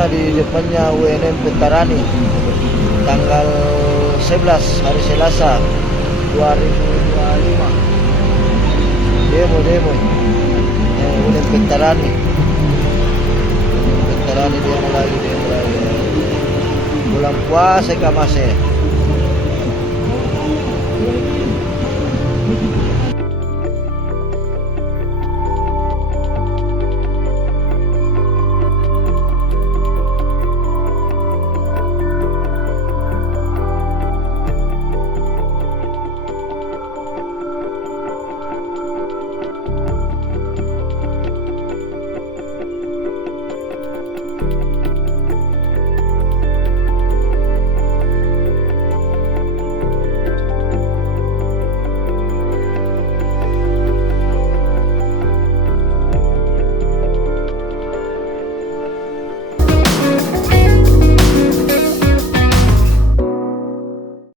demonya di depannya UNM Pentarani tanggal 11 hari Selasa 2025. Demo UNM Pentarani demo lagi bulan puasa kamase.